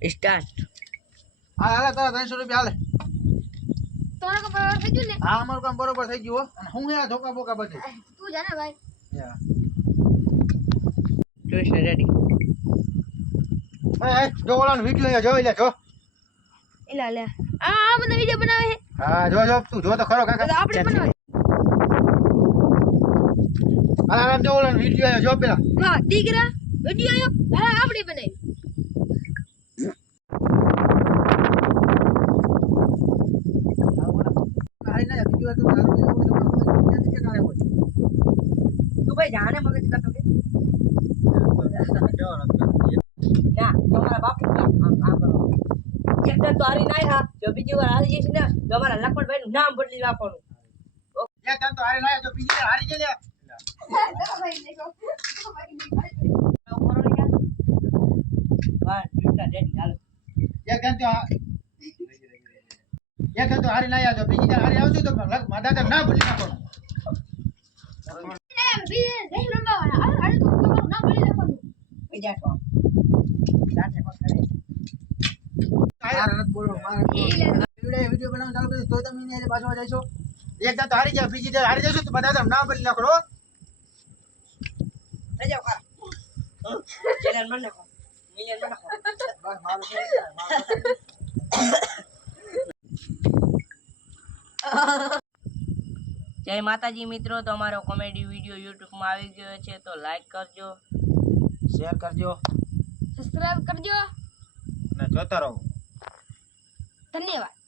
Start હાલે તારા 300 રૂપિયા હાલે તમારું કામ બરાબર થઈ ગયું ને હા અમારું કામ બરોબર થઈ ગયું હો અને હું હે ધોકા બોકા બધે તું જાને ભાઈ ટ્વિસ્ટ રેડી એ જો ઓલાનો વિડિયો જોઈ લે જો એલા લે આ બધા વિડિયો બનાવે છે હા જો તું જો તો ખરો કાકા તો આપણે બનાવે હાલ જો ઓલાનો વિડિયો જો પેલા હા દીકરા વિડિયો આયો હા આપણે બનાવી તું ભાઈ જાણે મગજ કાતો કે ના તમારા બાપુ આમ કરો એકદમ તો હારી નાય હા જો બીજી વાર હારી જઈશ ને તો અમારા લખમણભાઈ નું નામ બદલી નાખવાનું એકદમ તો હારી લાયા જો બીજી વાર હારી ગયેલા ભાઈ દેખો એકદમ તો હારી લાયા જો બીજી વાર હારી આવજો તો માદા તો ના ભૂલી નાખવાનું વિડિયો બનાવવાનું ચાલુ કરી તો તમે એને બાજુમાં જઈશો એકદમ તો હારી જાય બીજી વાર હારી જશો તો બધા ના ભૂલી નાખો ચેનલ માં નાખો મિલિયન માં નાખો બસ મારું જય માતાજી મિત્રો, તો અમારો કોમેડી વિડીયો YouTube માં આવી ગયો છે તો લાઈક કરજો, શેર કરજો, સબસ્ક્રાઇબ કરજો અને જોતા રહો. ધન્યવાદ.